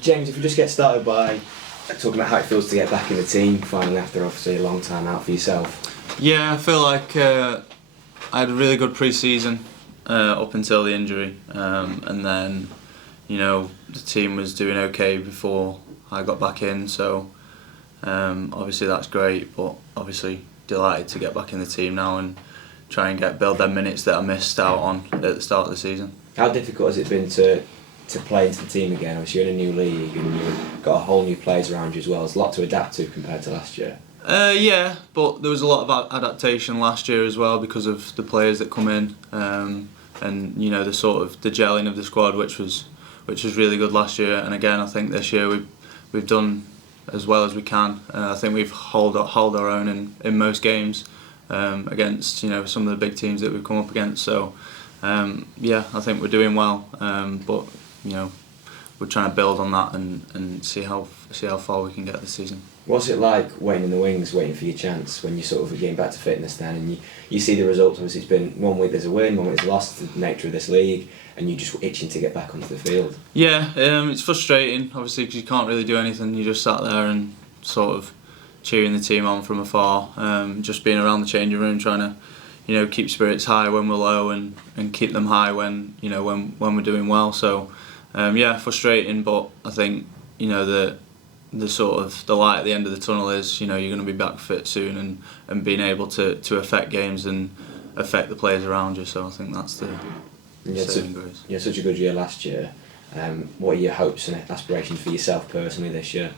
James, if we just get started by talking about how it feels to get back in the team finally after obviously a long time out for yourself. Yeah, I feel like I had a really good pre-season up until the injury, and then the team was doing okay before I got back in, so obviously that's great, but obviously delighted to get back in the team now and try and build them minutes that I missed out on at the start of the season. How difficult has it been to play into the team again? Obviously you're in a new league and you've got a whole new players around you as well. There's a lot to adapt to compared to last year. Yeah, but there was a lot of adaptation last year as well because of the players that come in, and the sort of the gelling of the squad, which was really good last year. And again, I think this year we've done as well as we can. I think we've held our own in most games against some of the big teams that we've come up against. So yeah, I think we're doing well, but we're trying to build on that and see how far we can get this season. What's it like waiting in the wings, waiting for your chance when you're sort of getting back to fitness then, and you see the results? Obviously it's been 1 week there's a win, 1 week there's a loss, the nature of this league, and you're just itching to get back onto the field. Yeah, it's frustrating obviously because you can't really do anything. You just sat there and sort of cheering the team on from afar, just being around the changing room trying to keep spirits high when we're low and keep them high when we're doing well. So yeah, frustrating, but I think the sort of the light at the end of the tunnel is you're going to be back fit soon and being able to affect games and affect the players around you. So I think that's the saving grace. You had such a good year last year. What are your hopes and aspirations for yourself personally this year?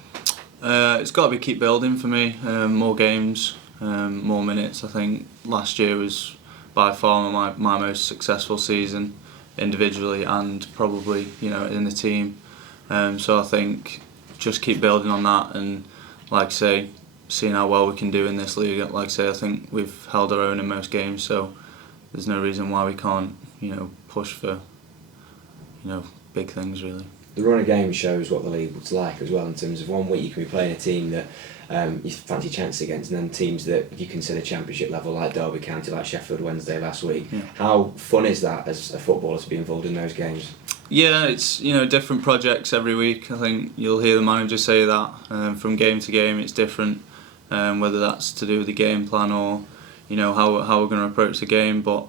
It's got to be keep building for me. More games, more minutes. I think last year was by far my most successful season individually and probably in the team. So I think just keep building on that and, like I say, seeing how well we can do in this league. Like I say, I think we've held our own in most games, so there's no reason why we can't push for big things really. The run of games shows what the league was like as well, in terms of 1 week you can be playing a team that you fancy chance against, and then teams that you consider championship level like Derby County, like Sheffield Wednesday last week. Yeah. How fun is that as a footballer to be involved in those games? Yeah, it's different projects every week. I think you'll hear the manager say that from game to game it's different, whether that's to do with the game plan or how we're going to approach the game. But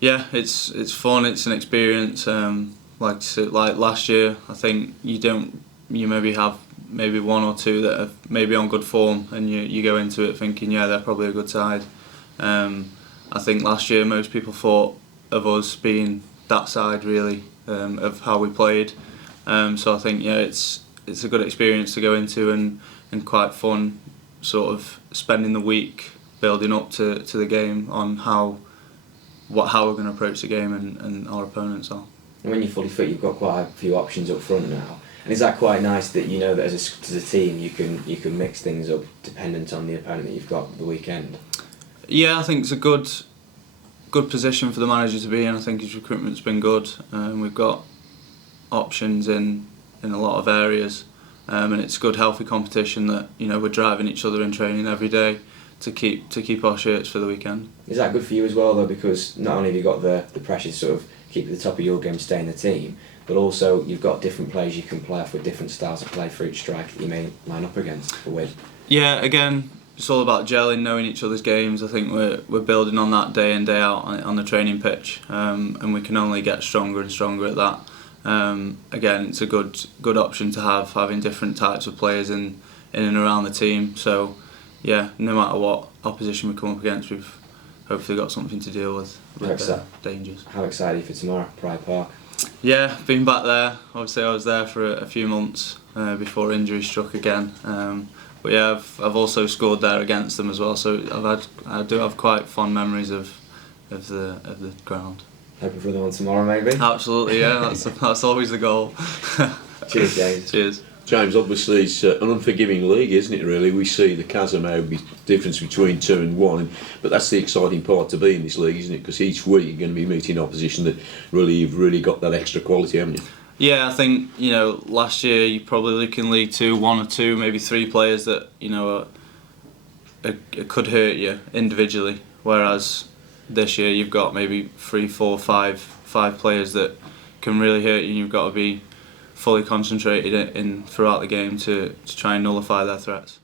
yeah, it's fun. It's an experience. Like last year, I think you maybe have one or two that are maybe on good form, and you go into it thinking they're probably a good side. I think last year most people thought of us being that side really. Of how we played, so I think it's a good experience to go into and quite fun, sort of spending the week building up to the game on how we're going to approach the game and our opponents are. And when you're fully fit, you've got quite a few options up front now, and is that quite nice that that as a team you can mix things up dependent on the opponent that you've got the weekend? Yeah, I think it's a good position for the manager to be in. I think his recruitment's been good. We've got options in a lot of areas, and it's good, healthy competition that we're driving each other in training every day to keep our shirts for the weekend. Is that good for you as well though, because not only have you got the pressure to sort of keep at the top of your game, stay in the team, but also you've got different players you can play off with different styles of play for each striker that you may line up against for win? Yeah, again, it's all about gelling, knowing each other's games. I think we're building on that day in, day out on the training pitch, and we can only get stronger and stronger at that. Again, it's a good option to have, having different types of players in and around the team. So yeah, no matter what opposition we come up against, we've hopefully got something to deal with dangers. How excited are you for tomorrow, Pride Park? Yeah, been back there. Obviously I was there for a few months before injury struck again. But yeah, I've also scored there against them as well, so I do have quite fond memories of the ground. Hoping for the one tomorrow, maybe. Absolutely, yeah. That's always the goal. Cheers, James. Cheers. James, obviously it's an unforgiving league, isn't it? Really, we see the chasm now, difference between 2 and 1, but that's the exciting part to be in this league, isn't it? Because each week you're going to be meeting opposition that you've really got that extra quality, haven't you? Yeah, I think last year you probably look in League 2, 1 or 2, maybe 3 players that could hurt you individually, whereas this year you've got maybe 3, 4, 5 players that can really hurt you, and you've got to be fully concentrated in throughout the game to try and nullify their threats.